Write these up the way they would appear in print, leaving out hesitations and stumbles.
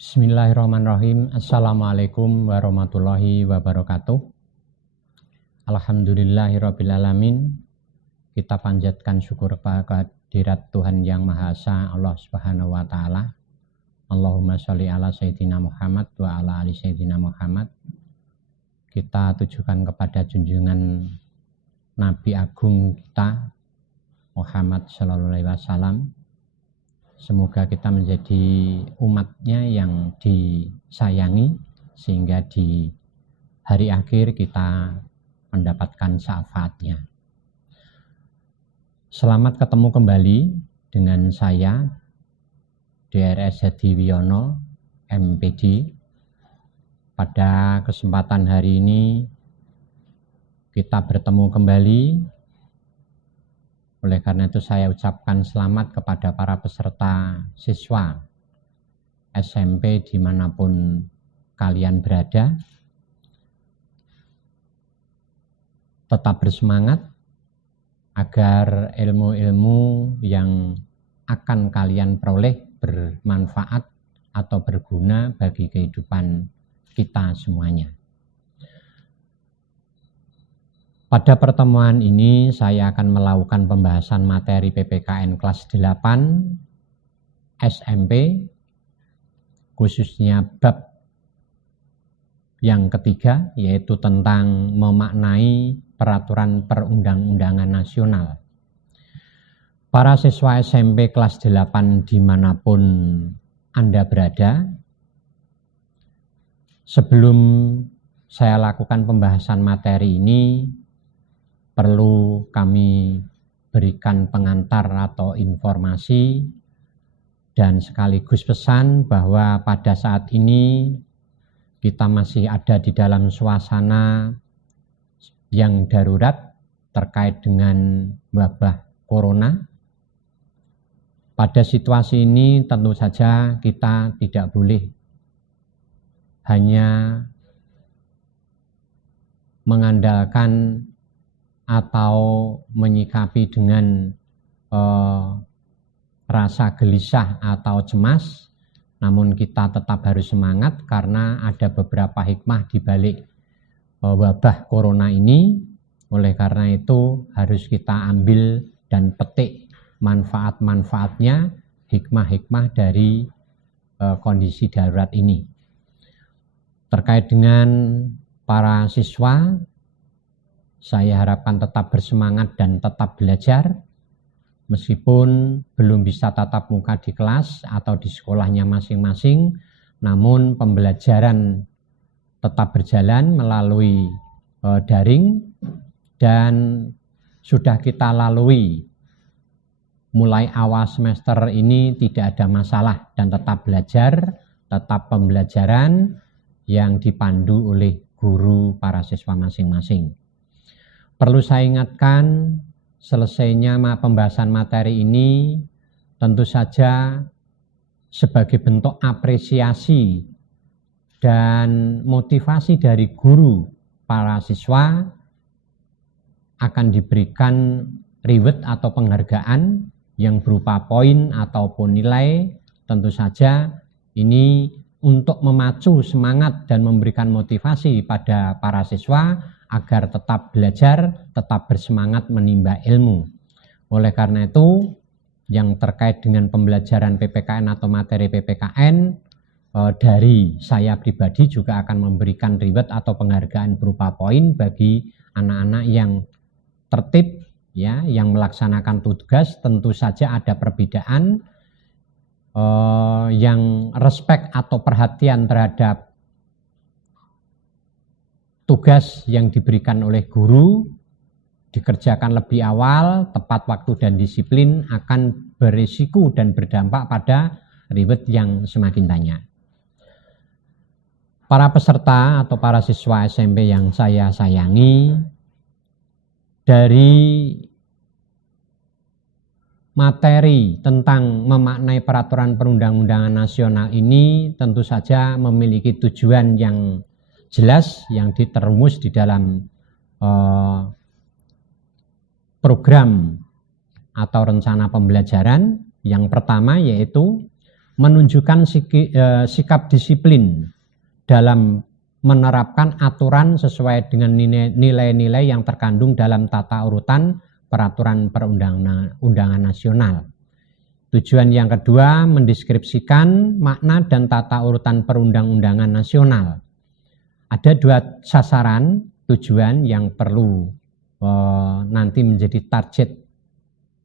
Bismillahirrahmanirrahim. Assalamualaikum warahmatullahi wabarakatuh. Alhamdulillahirrabbilalamin. Kita panjatkan syukur kepada kehadirat Tuhan Yang Maha Esa, Allah Subhanahu wa taala. Allahumma sholli ala sayyidina Muhammad wa ala ali sayyidina Muhammad. Kita tujukan kepada junjungan Nabi Agung kita Muhammad sallallahu alaihi wasallam. Semoga kita menjadi umatnya yang disayangi, sehingga di hari akhir kita mendapatkan syafaatnya. Selamat ketemu kembali dengan saya, DRS Hadiwiono, MPD. Pada kesempatan hari ini kita bertemu kembali. Oleh karena itu saya ucapkan selamat kepada para peserta siswa SMP dimanapun kalian berada. Tetap bersemangat agar ilmu-ilmu yang akan kalian peroleh bermanfaat atau berguna bagi kehidupan kita semuanya. Pada pertemuan ini saya akan melakukan pembahasan materi PPKN kelas 8 SMP, khususnya bab yang ketiga, yaitu tentang memaknai peraturan perundang-undangan nasional. Para siswa SMP kelas 8 dimanapun Anda berada, sebelum saya lakukan pembahasan materi ini, perlu kami berikan pengantar atau informasi dan sekaligus pesan bahwa pada saat ini kita masih ada di dalam suasana yang darurat terkait dengan wabah corona. Pada situasi ini tentu saja kita tidak boleh hanya mengandalkan atau menyikapi dengan rasa gelisah atau cemas, namun kita tetap harus semangat karena ada beberapa hikmah di balik wabah corona ini. Oleh karena itu harus kita ambil dan petik manfaat-manfaatnya, hikmah-hikmah dari kondisi darurat ini. Terkait dengan para siswa, saya harapkan tetap bersemangat dan tetap belajar, meskipun belum bisa tatap muka di kelas atau di sekolahnya masing-masing, namun pembelajaran tetap berjalan melalui daring dan sudah kita lalui mulai awal semester ini tidak ada masalah dan tetap belajar, tetap pembelajaran yang dipandu oleh guru para siswa masing-masing. Perlu saya ingatkan, selesainya pembahasan materi ini tentu saja sebagai bentuk apresiasi dan motivasi dari guru para siswa akan diberikan reward atau penghargaan yang berupa poin ataupun nilai. Tentu saja ini untuk memacu semangat dan memberikan motivasi pada para siswa agar tetap belajar, tetap bersemangat menimba ilmu. Oleh karena itu, yang terkait dengan pembelajaran PPKN atau materi PPKN, dari saya pribadi juga akan memberikan reward atau penghargaan berupa poin bagi anak-anak yang tertib, ya, yang melaksanakan tugas. Tentu saja ada perbedaan, yang respect atau perhatian terhadap tugas yang diberikan oleh guru, dikerjakan lebih awal, tepat waktu dan disiplin akan berisiko dan berdampak pada reward yang semakin banyak. Para peserta atau para siswa SMP yang saya sayangi, dari materi tentang memaknai peraturan perundang-undangan nasional ini tentu saja memiliki tujuan yang jelas yang diterumus di dalam program atau rencana pembelajaran. Yang pertama yaitu menunjukkan sikap disiplin dalam menerapkan aturan sesuai dengan nilai-nilai yang terkandung dalam tata urutan peraturan perundang-undangan nasional. Tujuan yang kedua, mendeskripsikan makna dan tata urutan perundang-undangan nasional. Ada dua sasaran tujuan yang perlu nanti menjadi target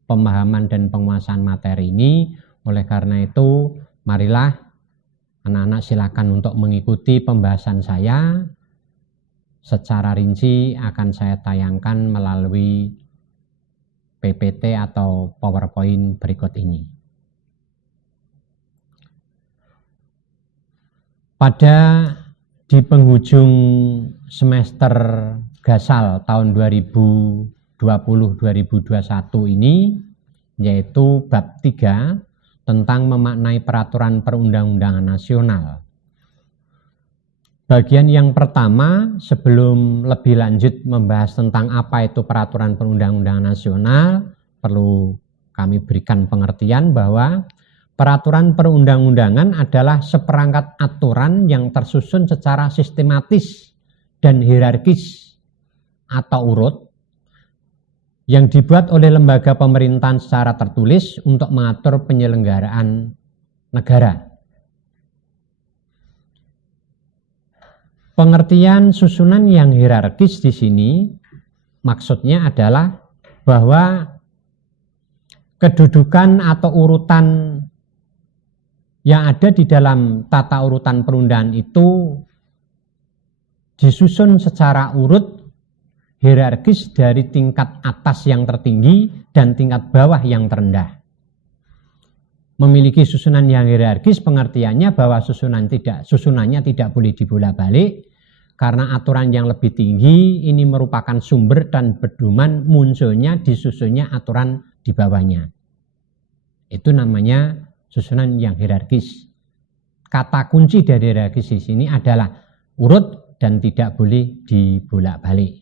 pemahaman dan penguasaan materi ini. Oleh karena itu, marilah anak-anak silakan untuk mengikuti pembahasan saya. Secara rinci akan saya tayangkan melalui PPT atau PowerPoint berikut ini. Di penghujung semester Gasal tahun 2020-2021 ini, yaitu bab 3 tentang memaknai peraturan perundang-undangan nasional. Bagian yang pertama, sebelum lebih lanjut membahas tentang apa itu peraturan perundang-undangan nasional, perlu kami berikan pengertian bahwa peraturan perundang-undangan adalah seperangkat aturan yang tersusun secara sistematis dan hierarkis atau urut yang dibuat oleh lembaga pemerintahan secara tertulis untuk mengatur penyelenggaraan negara. Pengertian susunan yang hierarkis di sini maksudnya adalah bahwa kedudukan atau urutan yang ada di dalam tata urutan perundangan itu disusun secara urut hierarkis dari tingkat atas yang tertinggi dan tingkat bawah yang terendah. Memiliki susunan yang hierarkis pengertiannya bahwa susunannya tidak boleh dibolak-balik karena aturan yang lebih tinggi ini merupakan sumber dan pedoman munculnya disusunnya aturan di bawahnya. Itu namanya susunan yang hierarkis. Kata kunci dari hierarkis di sini adalah urut dan tidak boleh dibolak-balik.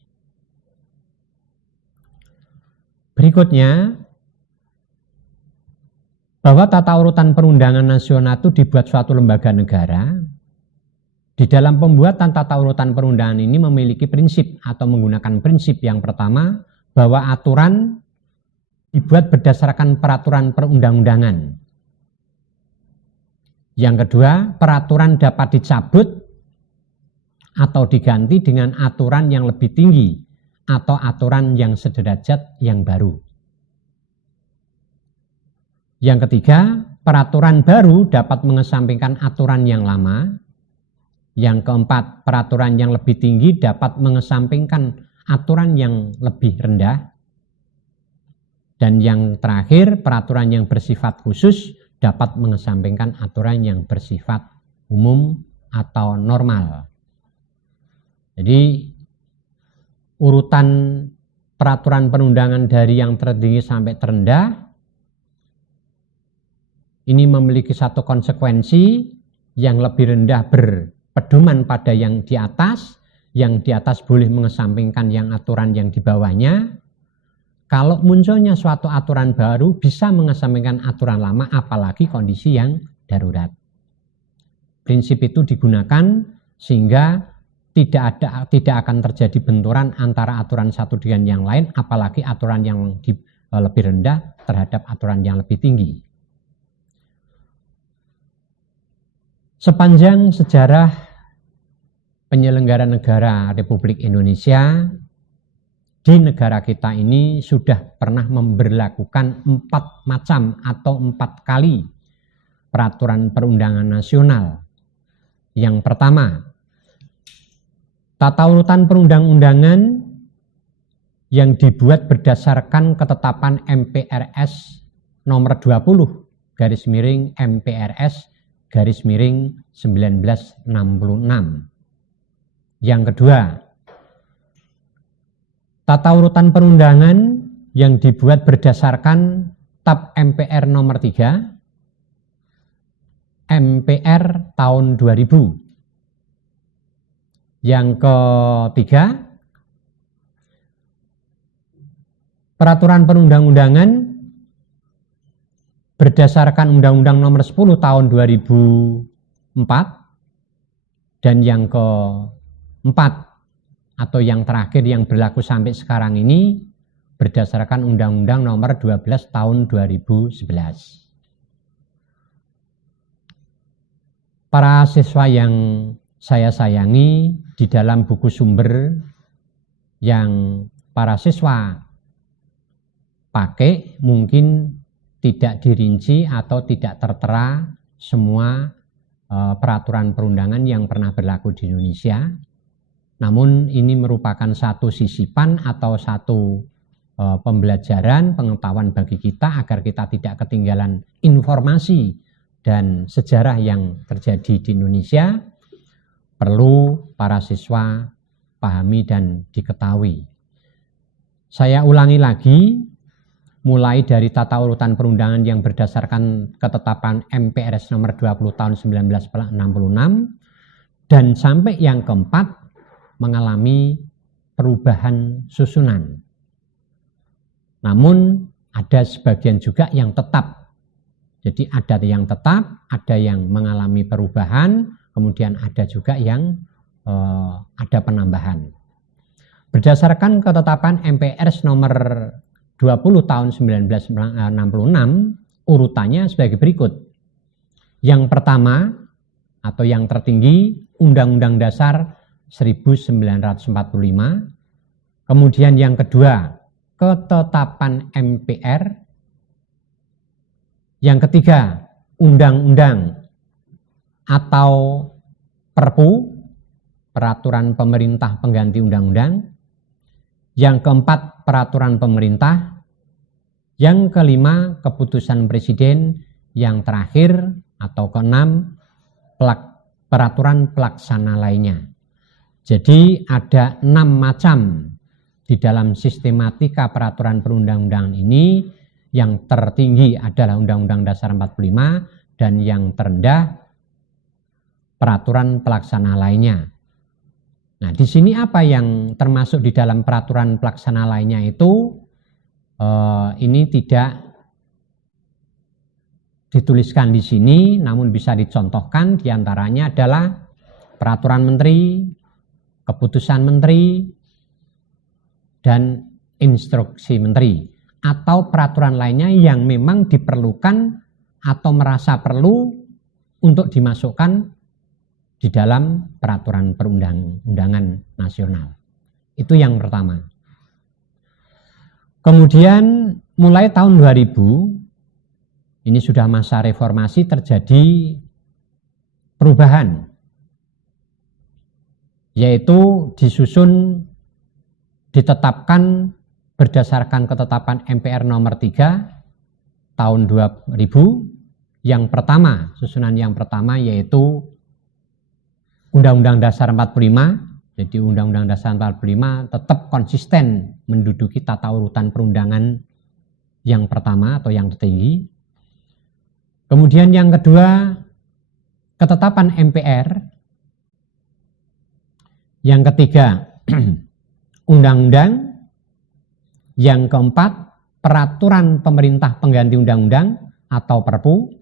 Berikutnya, bahwa tata urutan perundangan nasional itu dibuat suatu lembaga negara. Di dalam pembuatan tata urutan perundangan ini memiliki prinsip atau menggunakan prinsip yang pertama, bahwa aturan dibuat berdasarkan peraturan perundang-undangan. Yang kedua, peraturan dapat dicabut atau diganti dengan aturan yang lebih tinggi atau aturan yang sederajat yang baru. Yang ketiga, peraturan baru dapat mengesampingkan aturan yang lama. Yang keempat, peraturan yang lebih tinggi dapat mengesampingkan aturan yang lebih rendah. Dan yang terakhir, peraturan yang bersifat khusus dapat mengesampingkan aturan yang bersifat umum atau normal. Jadi urutan peraturan perundangan dari yang tertinggi sampai terendah ini memiliki satu konsekuensi, yang lebih rendah berpedoman pada yang di atas boleh mengesampingkan yang aturan yang di bawahnya. Kalau munculnya suatu aturan baru bisa mengesampingkan aturan lama, apalagi kondisi yang darurat. Prinsip itu digunakan sehingga tidak akan terjadi benturan antara aturan satu dengan yang lain, apalagi aturan yang lebih rendah terhadap aturan yang lebih tinggi. Sepanjang sejarah penyelenggara negara Republik Indonesia, di negara kita ini sudah pernah memberlakukan 4 macam atau 4 kali peraturan perundangan nasional. Yang pertama, tata urutan perundang-undangan yang dibuat berdasarkan ketetapan MPRS nomor 20 /MPRS /1966. Yang kedua, tata urutan perundangan yang dibuat berdasarkan TAP MPR nomor 3 MPR tahun 2000. Yang ketiga, peraturan perundang-undangan berdasarkan Undang-Undang Nomor 10 Tahun 2004, dan yang keempat atau yang terakhir yang berlaku sampai sekarang ini berdasarkan Undang-Undang Nomor 12 Tahun 2011. Para siswa yang saya sayangi, di dalam buku sumber yang para siswa pakai mungkin tidak dirinci atau tidak tertera semua peraturan perundangan yang pernah berlaku di Indonesia. Namun ini merupakan satu sisipan atau satu pembelajaran, pengetahuan bagi kita agar kita tidak ketinggalan informasi dan sejarah yang terjadi di Indonesia. Perlu para siswa pahami dan diketahui. Saya ulangi lagi, mulai dari tata urutan perundangan yang berdasarkan ketetapan MPRS nomor 20 tahun 1966 dan sampai yang keempat mengalami perubahan susunan. Namun ada sebagian juga yang tetap. Jadi ada yang tetap, ada yang mengalami perubahan, kemudian ada juga yang ada penambahan. Berdasarkan ketetapan MPRS nomor 20 tahun 1966, urutannya sebagai berikut. Yang pertama atau yang tertinggi Undang-Undang Dasar 1945. Kemudian yang kedua ketetapan MPR. Yang ketiga Undang-Undang atau Perpu, Peraturan Pemerintah Pengganti Undang-Undang. Yang keempat peraturan pemerintah. Yang kelima keputusan presiden. Yang terakhir atau keenam peraturan pelaksana lainnya. Jadi ada 6 macam di dalam sistematika peraturan perundang-undangan ini. Yang tertinggi adalah Undang-Undang Dasar 45 dan yang terendah peraturan pelaksana lainnya. Nah, di sini apa yang termasuk di dalam peraturan pelaksana lainnya itu ini tidak dituliskan di sini, namun bisa dicontohkan. Diantaranya adalah peraturan menteri, keputusan menteri, dan instruksi menteri, atau peraturan lainnya yang memang diperlukan atau merasa perlu untuk dimasukkan di dalam peraturan perundang-undangan nasional. Itu yang pertama. Kemudian mulai tahun 2000, ini sudah masa reformasi, terjadi perubahan, yaitu ditetapkan berdasarkan ketetapan MPR nomor 3 tahun 2000. Yang pertama, susunan yang pertama yaitu Undang-Undang Dasar 45. Jadi Undang-Undang Dasar 45 tetap konsisten menduduki tata urutan perundangan yang pertama atau yang tertinggi. Kemudian yang kedua, ketetapan MPR. Yang ketiga, undang-undang. Yang keempat, peraturan pemerintah pengganti undang-undang atau Perpu.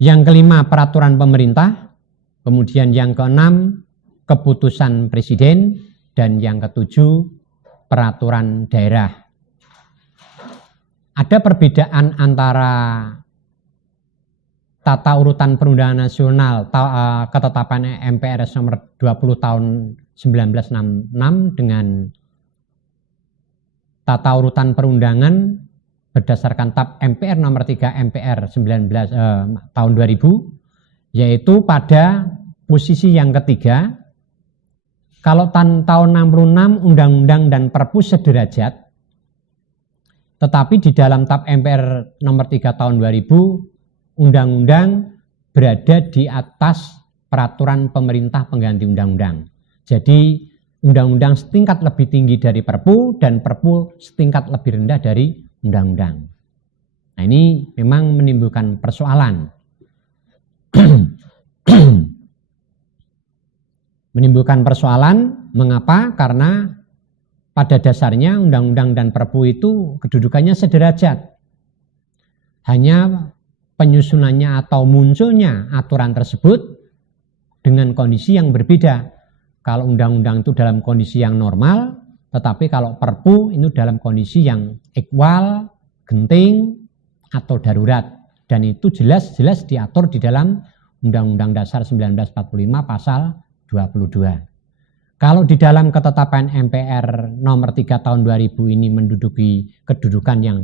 Yang kelima, peraturan pemerintah. Kemudian yang keenam, keputusan presiden. Dan yang ketujuh, peraturan daerah. Ada perbedaan antara tata urutan perundangan nasional ketetapan MPRS nomor 20 tahun 1966 dengan tata urutan perundangan berdasarkan TAP MPR nomor 3 MPR tahun 2000, yaitu pada posisi yang ketiga. Kalau tahun 66 undang-undang dan Perpu sederajat, tetapi di dalam TAP MPR nomor 3 tahun 2000, undang-undang berada di atas peraturan pemerintah pengganti undang-undang. Jadi undang-undang setingkat lebih tinggi dari Perpu dan Perpu setingkat lebih rendah dari undang-undang. Nah, ini memang menimbulkan persoalan. Menimbulkan persoalan, mengapa? Karena pada dasarnya undang-undang dan perpu itu kedudukannya sederajat. Hanya penyusunannya atau munculnya aturan tersebut dengan kondisi yang berbeda. Kalau undang-undang itu dalam kondisi yang normal, tetapi kalau perpu itu dalam kondisi yang ekwal, genting, atau darurat. Dan itu jelas-jelas diatur di dalam Undang-Undang Dasar 1945 pasal 22. Kalau di dalam ketetapan MPR nomor 3 tahun 2000 ini menduduki kedudukan yang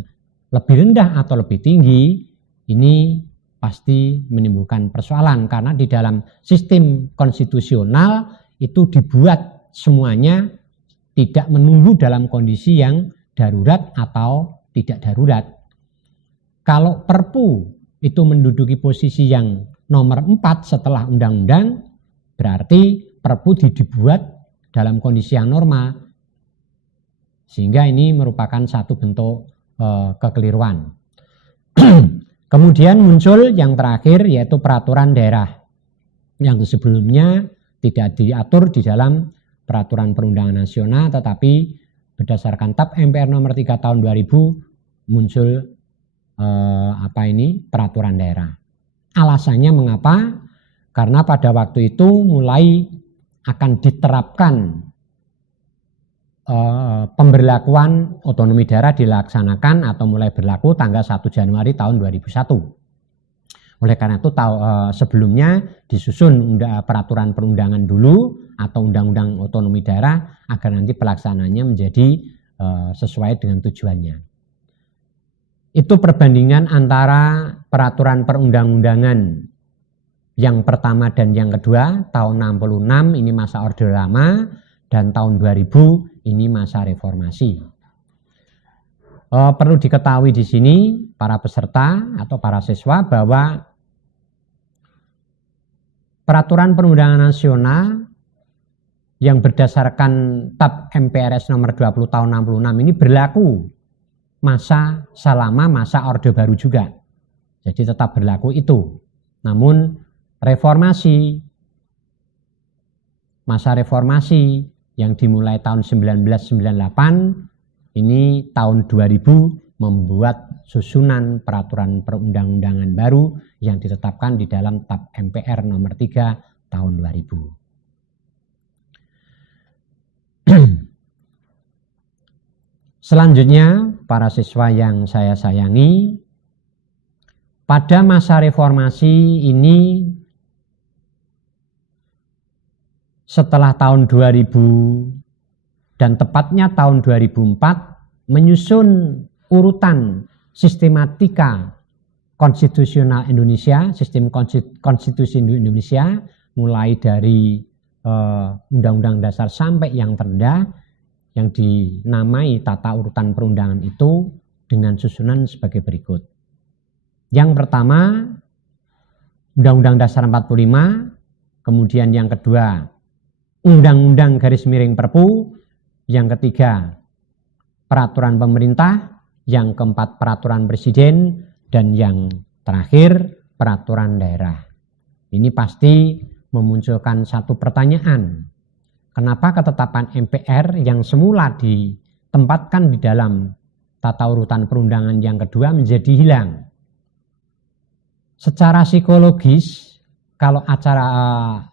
lebih rendah atau lebih tinggi, ini pasti menimbulkan persoalan karena di dalam sistem konstitusional itu dibuat semuanya tidak menunggu dalam kondisi yang darurat atau tidak darurat. Kalau perpu itu menduduki posisi yang nomor 4 setelah undang-undang, berarti perpu dibuat dalam kondisi yang normal. Sehingga ini merupakan satu bentuk kekeliruan. Kemudian muncul yang terakhir yaitu peraturan daerah yang sebelumnya tidak diatur di dalam peraturan perundangan nasional, tetapi berdasarkan TAP MPR nomor 3 tahun 2000 muncul peraturan daerah. Alasannya mengapa? Karena pada waktu itu mulai akan diterapkan pemberlakuan otonomi daerah dilaksanakan atau mulai berlaku tanggal 1 Januari tahun 2001. Oleh karena itu sebelumnya disusun peraturan perundangan dulu atau undang-undang otonomi daerah agar nanti pelaksanaannya menjadi sesuai dengan tujuannya. Itu perbandingan antara peraturan perundang-undangan yang pertama dan yang kedua tahun 66 ini masa Orde Lama dan tahun 2000 ini masa reformasi. Perlu diketahui di sini para peserta atau para siswa bahwa peraturan perundangan nasional yang berdasarkan TAP MPRS nomor 20 tahun 66 ini berlaku selama masa Orde Baru juga. Jadi tetap berlaku itu. Namun masa reformasi yang dimulai tahun 1998 ini tahun 2000 membuat susunan peraturan perundang-undangan baru yang ditetapkan di dalam TAP MPR nomor 3 tahun 2000. Selanjutnya, para siswa yang saya sayangi, pada masa reformasi ini setelah tahun 2000 dan tepatnya tahun 2004 menyusun urutan sistematika konstitusional Indonesia, sistem konstitusi Indonesia mulai dari Undang-Undang Dasar sampai yang terendah yang dinamai tata urutan perundangan itu dengan susunan sebagai berikut. Yang pertama Undang-Undang Dasar 45, kemudian yang kedua Undang-Undang Perpu, yang ketiga peraturan pemerintah, yang keempat peraturan presiden, dan yang terakhir peraturan daerah. Ini pasti memunculkan satu pertanyaan. Kenapa ketetapan MPR yang semula ditempatkan di dalam tata urutan perundangan yang kedua menjadi hilang? Secara psikologis, kalau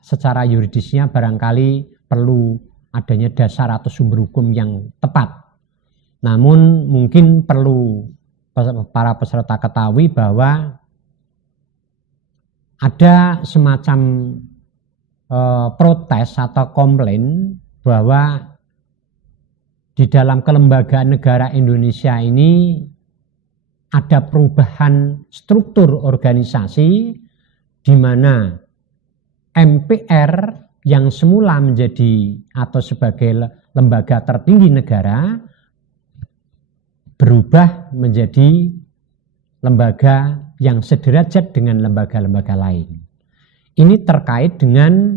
secara yuridisnya barangkali perlu adanya dasar atau sumber hukum yang tepat. Namun mungkin perlu para peserta ketahui bahwa ada semacam protes atau komplain bahwa di dalam kelembagaan negara Indonesia ini ada perubahan struktur organisasi di mana MPR yang semula menjadi atau sebagai lembaga tertinggi negara berubah menjadi lembaga yang sederajat dengan lembaga-lembaga lain. Ini terkait dengan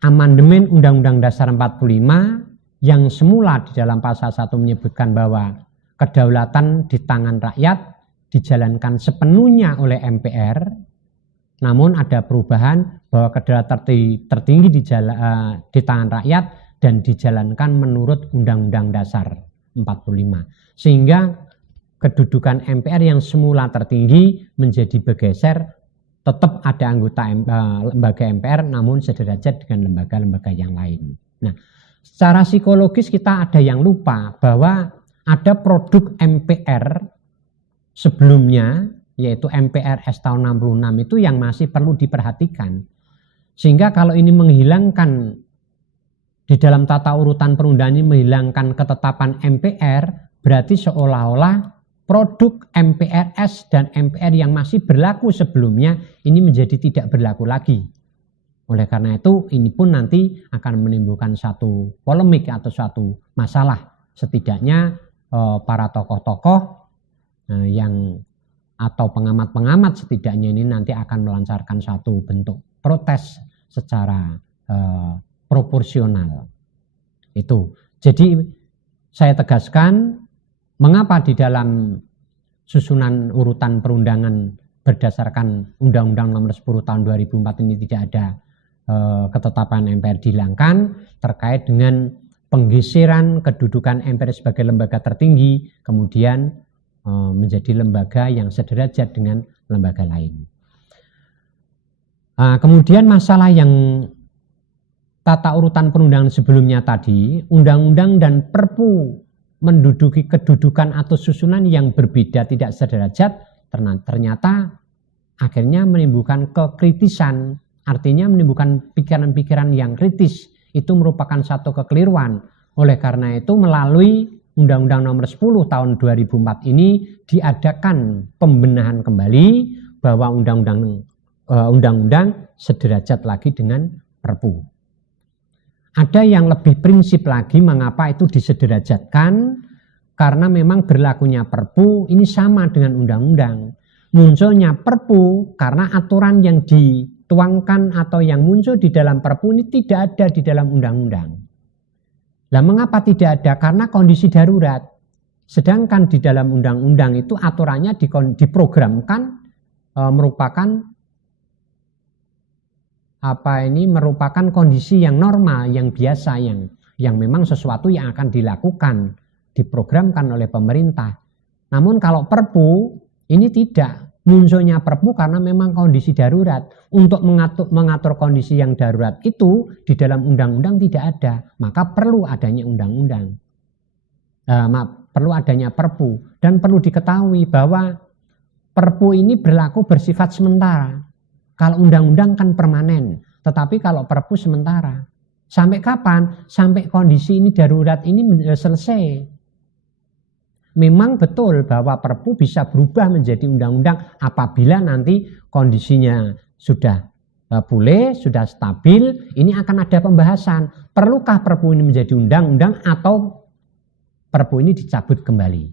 amandemen Undang-Undang Dasar 45 yang semula di dalam pasal 1 menyebutkan bahwa kedaulatan di tangan rakyat dijalankan sepenuhnya oleh MPR, namun ada perubahan bahwa kedaulatan tertinggi di tangan rakyat dan dijalankan menurut Undang-Undang Dasar 45. Sehingga kedudukan MPR yang semula tertinggi menjadi bergeser, tetap ada anggota lembaga MPR namun sederajat dengan lembaga-lembaga yang lain. Nah, secara psikologis kita ada yang lupa bahwa ada produk MPR sebelumnya, yaitu MPRS tahun 66 itu yang masih perlu diperhatikan. Sehingga kalau ini menghilangkan, di dalam tata urutan perundangan ini menghilangkan ketetapan MPR, berarti seolah-olah produk MPRS dan MPR yang masih berlaku sebelumnya ini menjadi tidak berlaku lagi. Oleh karena itu, ini pun nanti akan menimbulkan satu polemik atau suatu masalah. Setidaknya para tokoh-tokoh yang atau pengamat-pengamat setidaknya ini nanti akan melancarkan satu bentuk protes secara proporsional. Itu. Jadi saya tegaskan mengapa di dalam susunan urutan perundangan berdasarkan Undang-Undang Nomor 10 Tahun 2004 ini tidak ada ketetapan MPR dihilangkan terkait dengan penggeseran kedudukan MPR sebagai lembaga tertinggi kemudian menjadi lembaga yang sederajat dengan lembaga lain. Kemudian masalah yang tata urutan perundangan sebelumnya tadi, undang-undang dan perpu menduduki kedudukan atau susunan yang berbeda tidak sederajat, ternyata akhirnya menimbulkan kekritisan, artinya menimbulkan pikiran-pikiran yang kritis. Itu merupakan satu kekeliruan. Oleh karena itu melalui Undang-Undang Nomor 10 Tahun 2004 ini diadakan pembenahan kembali bahwa undang-undang sederajat lagi dengan perpu. Ada yang lebih prinsip lagi mengapa itu disederajatkan, karena memang berlakunya perpu ini sama dengan undang-undang. Munculnya perpu karena aturan yang dituangkan atau yang muncul di dalam perpu ini tidak ada di dalam undang-undang. Lah mengapa tidak ada? Karena kondisi darurat. Sedangkan di dalam undang-undang itu aturannya diprogramkan merupakan kondisi yang normal, yang biasa, yang memang sesuatu yang akan dilakukan, diprogramkan oleh pemerintah. Namun kalau perpu ini tidak. Munculnya perpu karena memang kondisi darurat. Untuk mengatur kondisi yang darurat itu di dalam undang-undang tidak ada. Maka perlu adanya undang-undang. Perlu adanya perpu. Dan perlu diketahui bahwa perpu ini berlaku bersifat sementara. Kalau undang-undang kan permanen. Tetapi kalau perpu sementara. Sampai kapan? Sampai kondisi ini darurat ini selesai. Memang betul bahwa perpu bisa berubah menjadi undang-undang apabila nanti kondisinya sudah pulih, sudah stabil, ini akan ada pembahasan. Perlukah perpu ini menjadi undang-undang atau perpu ini dicabut kembali?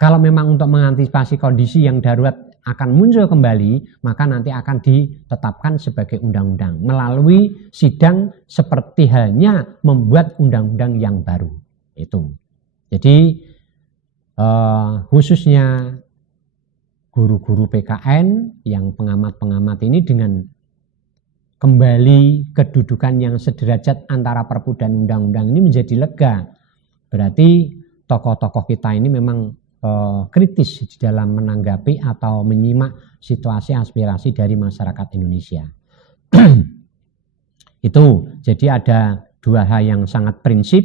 Kalau memang untuk mengantisipasi kondisi yang darurat akan muncul kembali, maka nanti akan ditetapkan sebagai undang-undang melalui sidang seperti halnya membuat undang-undang yang baru. Itu. Jadi khususnya guru-guru PKN yang pengamat-pengamat ini dengan kembali kedudukan yang sederajat antara perpu dan undang-undang ini menjadi lega. Berarti tokoh-tokoh kita ini memang kritis di dalam menanggapi atau menyimak situasi aspirasi dari masyarakat Indonesia. Itu, jadi ada dua hal yang sangat prinsip,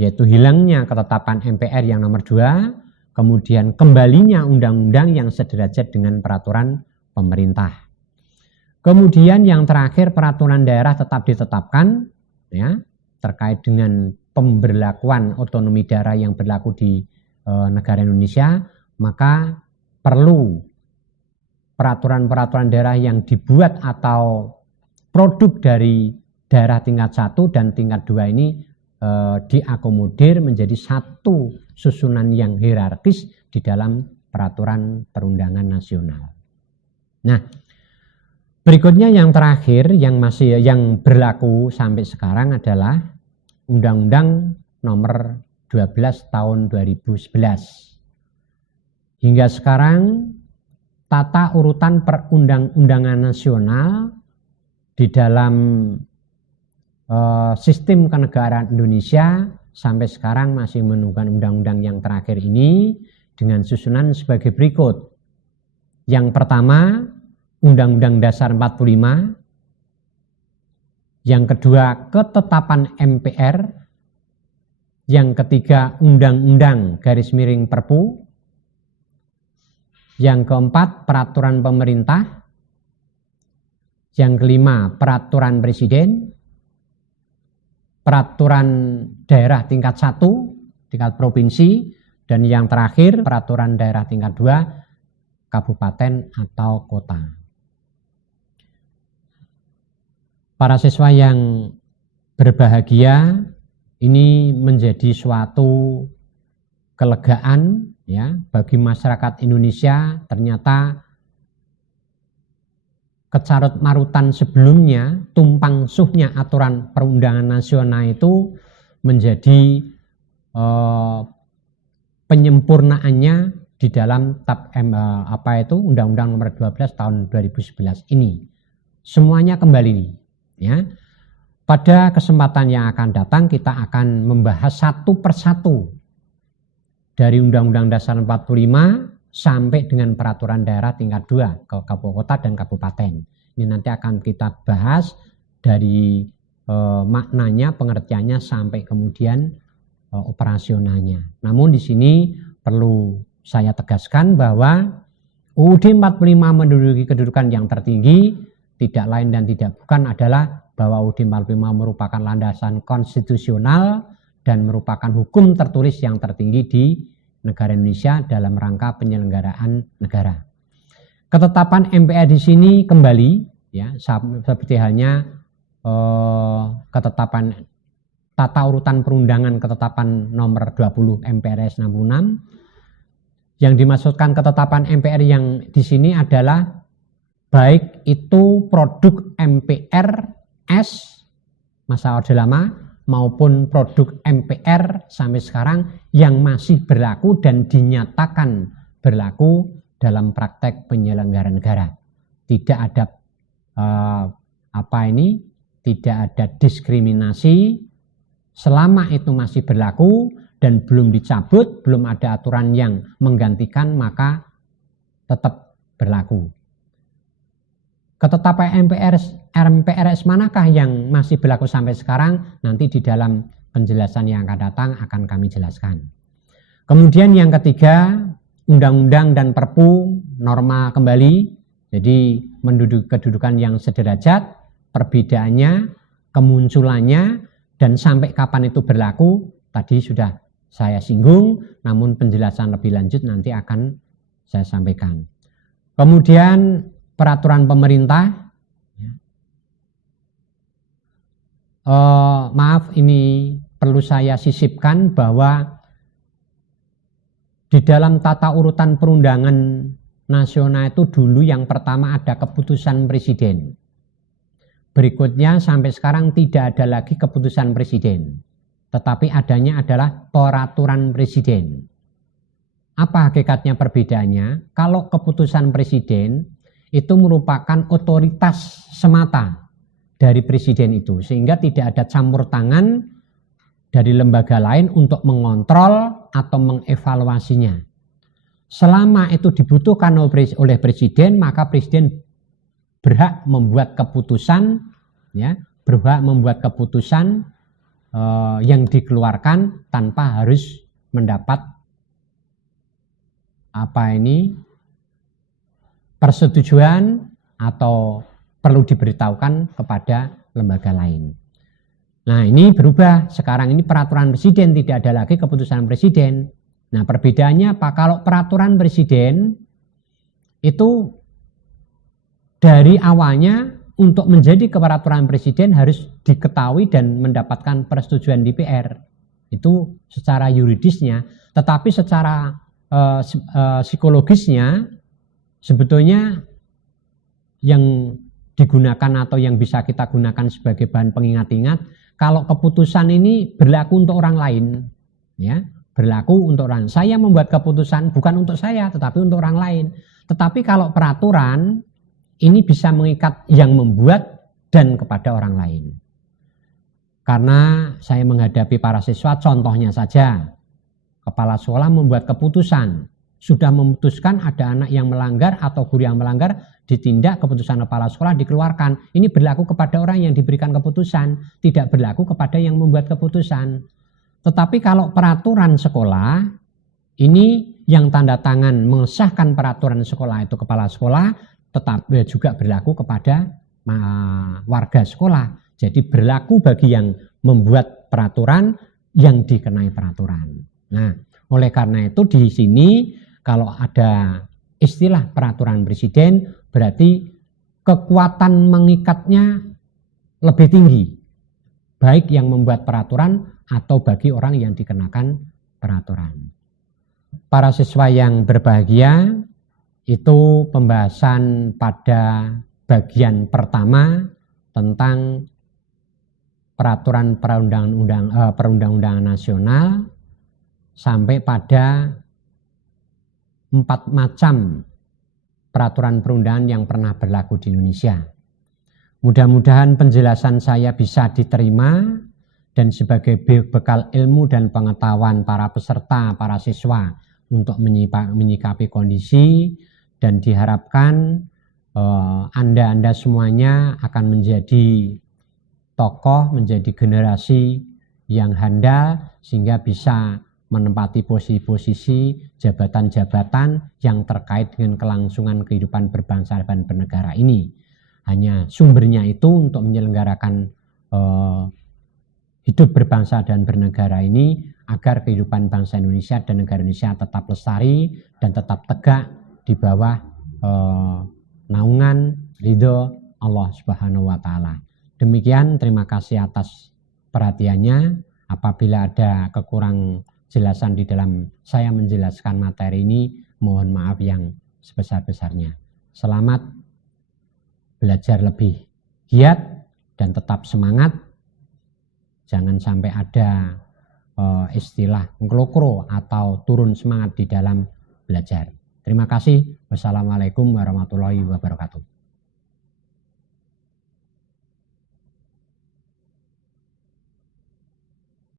yaitu hilangnya ketetapan MPR yang nomor 2, kemudian kembalinya undang-undang yang sederajat dengan peraturan pemerintah. Kemudian yang terakhir peraturan daerah tetap ditetapkan, ya, terkait dengan pemberlakuan otonomi daerah yang berlaku di negara Indonesia, maka perlu peraturan-peraturan daerah yang dibuat atau produk dari daerah tingkat 1 dan tingkat 2 ini diakomodir menjadi satu susunan yang hierarkis di dalam peraturan perundangan nasional. Nah, berikutnya yang terakhir yang berlaku sampai sekarang adalah Undang-Undang Nomor 12 Tahun 2011. Hingga sekarang tata urutan perundang-undangan nasional di dalam sistem kenegaraan Indonesia sampai sekarang masih menunggu undang-undang yang terakhir ini dengan susunan sebagai berikut. Yang pertama, Undang-Undang Dasar 45. Yang kedua, ketetapan MPR. Yang ketiga, Undang-Undang Perpu. Yang keempat, peraturan pemerintah. Yang kelima, peraturan presiden. Peraturan daerah tingkat 1, tingkat provinsi. Dan yang terakhir, peraturan daerah tingkat 2, kabupaten atau kota. Para siswa yang berbahagia, ini menjadi suatu kelegaan ya bagi masyarakat Indonesia. Ternyata kecarut marutan sebelumnya, tumpang suhnya aturan perundangan nasional itu menjadi penyempurnaannya di dalam Undang-Undang Nomor 12 Tahun 2011 ini. Semuanya kembali. Ya, pada kesempatan yang akan datang kita akan membahas satu persatu dari Undang-Undang Dasar 45 sampai dengan peraturan daerah tingkat 2 ke kota dan kabupaten. Ini nanti akan kita bahas dari maknanya, pengertiannya sampai kemudian operasionalnya. Namun di sini perlu saya tegaskan bahwa UUD 45 menduduki kedudukan yang tertinggi. Tidak lain dan tidak bukan adalah bahwa UUD 45 merupakan landasan konstitusional dan merupakan hukum tertulis yang tertinggi di negara Indonesia dalam rangka penyelenggaraan negara. Ketetapan MPR di sini kembali ya seperti halnya ketetapan tata urutan perundangan ketetapan nomor 20 MPRS 66. Yang dimaksudkan ketetapan MPR yang di sini adalah baik itu produk MPRS masa Orde Lama maupun produk MPR sampai sekarang yang masih berlaku dan dinyatakan berlaku dalam praktek penyelenggaraan negara. Tidak ada tidak ada diskriminasi selama itu masih berlaku dan belum dicabut, belum ada aturan yang menggantikan, maka tetap berlaku. Ketetapan MPRS manakah yang masih berlaku sampai sekarang? Nanti di dalam penjelasan yang akan datang akan kami jelaskan. Kemudian yang ketiga, undang-undang dan perpu norma kembali. Jadi menduduki kedudukan yang sederajat, perbedaannya, kemunculannya, dan sampai kapan itu berlaku, tadi sudah saya singgung, namun penjelasan lebih lanjut nanti akan saya sampaikan. Kemudian peraturan pemerintah, maaf ini perlu saya sisipkan bahwa di dalam tata urutan perundangan nasional itu dulu yang pertama ada keputusan presiden. Berikutnya sampai sekarang tidak ada lagi keputusan presiden, tetapi adanya adalah peraturan presiden. Apa hakikatnya perbedaannya? Kalau keputusan presiden itu merupakan otoritas semata dari presiden itu, sehingga tidak ada campur tangan dari lembaga lain untuk mengontrol atau mengevaluasinya. Selama itu dibutuhkan oleh presiden, maka presiden berhak membuat keputusan, ya, berhak membuat keputusan yang dikeluarkan tanpa harus mendapat persetujuan atau perlu diberitahukan kepada lembaga lain. Nah, ini berubah. Sekarang ini peraturan presiden, tidak ada lagi keputusan presiden. Nah, perbedaannya apa? Kalau peraturan presiden itu dari awalnya untuk menjadi peraturan presiden harus diketahui dan mendapatkan persetujuan DPR. Itu secara yuridisnya, tetapi secara psikologisnya sebetulnya yang digunakan atau yang bisa kita gunakan sebagai bahan pengingat-ingat, kalau keputusan ini berlaku untuk orang lain, ya, berlaku untuk orang. Saya membuat keputusan bukan untuk saya, tetapi untuk orang lain. Tetapi kalau peraturan ini bisa mengikat yang membuat dan kepada orang lain. Karena saya menghadapi para siswa, contohnya saja, kepala sekolah membuat keputusan, sudah memutuskan ada anak yang melanggar atau guru yang melanggar, ditindak, keputusan kepala sekolah dikeluarkan. Ini berlaku kepada orang yang diberikan keputusan, tidak berlaku kepada yang membuat keputusan. Tetapi kalau peraturan sekolah, ini yang tanda tangan mengesahkan peraturan sekolah itu kepala sekolah, tetapi juga berlaku kepada warga sekolah. Jadi berlaku bagi yang membuat peraturan, yang dikenai peraturan. Nah, oleh karena itu di sini kalau ada istilah peraturan presiden, berarti kekuatan mengikatnya lebih tinggi, baik yang membuat peraturan atau bagi orang yang dikenakan peraturan. Para siswa yang berbahagia, itu pembahasan pada bagian pertama tentang peraturan perundang-undangan nasional sampai pada 4 macam peraturan perundangan yang pernah berlaku di Indonesia. Mudah-mudahan penjelasan saya bisa diterima dan sebagai bekal ilmu dan pengetahuan para peserta, para siswa untuk menyikapi kondisi, dan diharapkan Anda semuanya akan menjadi tokoh, menjadi generasi yang handal sehingga bisa menempati posisi-posisi jabatan-jabatan yang terkait dengan kelangsungan kehidupan berbangsa dan bernegara ini. Hanya sumbernya itu untuk menyelenggarakan hidup berbangsa dan bernegara ini agar kehidupan bangsa Indonesia dan negara Indonesia tetap lestari dan tetap tegak di bawah naungan ridho Allah Subhanahu wa taala. Demikian, terima kasih atas perhatiannya. Apabila ada kekurang jelasan di dalam saya menjelaskan materi ini, mohon maaf yang sebesar-besarnya. Selamat belajar lebih giat dan tetap semangat. Jangan sampai ada istilah ngelokro atau turun semangat di dalam belajar. Terima kasih. Wassalamualaikum warahmatullahi wabarakatuh.